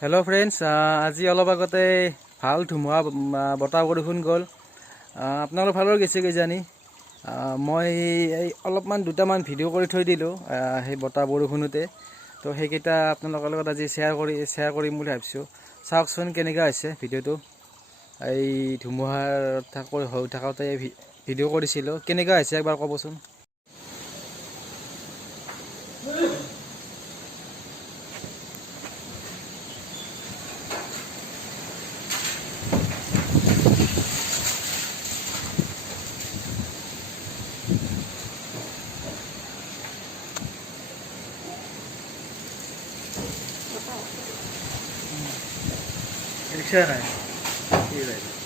hello friends आज अलग आगते ভাল ধুমুহা বতাহ বৰষুণ গ'ল আপোনালোক ভালৰ গৈছে কিজানি মই এই অলপমান দুটামান ভিডিঅ' কৰি থৈ দিলোঁ সেই বতাহ বৰষুণতে তো সেইকেইটা আপোনালোকৰ লগত আজি শ্বেয়াৰ কৰিম বুলি ভাবিছোঁ চাওকচোন কেনেকুৱা হৈছে ভিডিঅ'টো এই ধুমুহাৰ হৈ থাকোঁতে ভিডিঅ' কৰিছিলোঁ কেনেকুৱা হৈছে একবাৰ ক'বচোন रिक्शा नाही ठीक आहे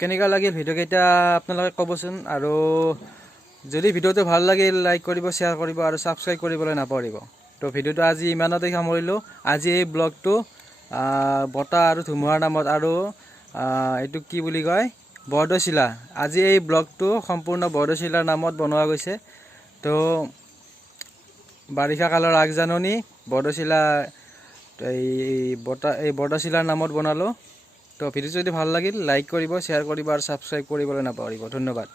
কেনেকুৱা লাগিল ভিডিঅ'কেইটা আপোনালোকে ক'বচোন আৰু যদি ভিডিঅ'টো ভাল লাগিল লাইক কৰিব শ্বেয়াৰ কৰিব আৰু ছাবস্ক্ৰাইব কৰিবলৈ নাপাহৰিব তো ভিডিঅ'টো আজি ইমানতে সামৰিলোঁ আজি এই ব্লগটো বতাহ আৰু ধুমুহাৰ নামত আৰু এইটো কি বুলি কয় বৰদৈচিলা আজি এই ব্লগটো সম্পূৰ্ণ বৰদৈচিলাৰ নামত বনোৱা গৈছে তো বাৰিষা কালৰ আগজাননী বৰদৈচিলা এই বৰদৈচিলাৰ নামত বনালোঁ তো ভিডিঅ' যদি ভাল লাগিল লাইক কৰিব শ্বেয়াৰ কৰিব আৰু ছাবস্ক্ৰাইব কৰিবলৈ নাপাহৰিব ধন্যবাদ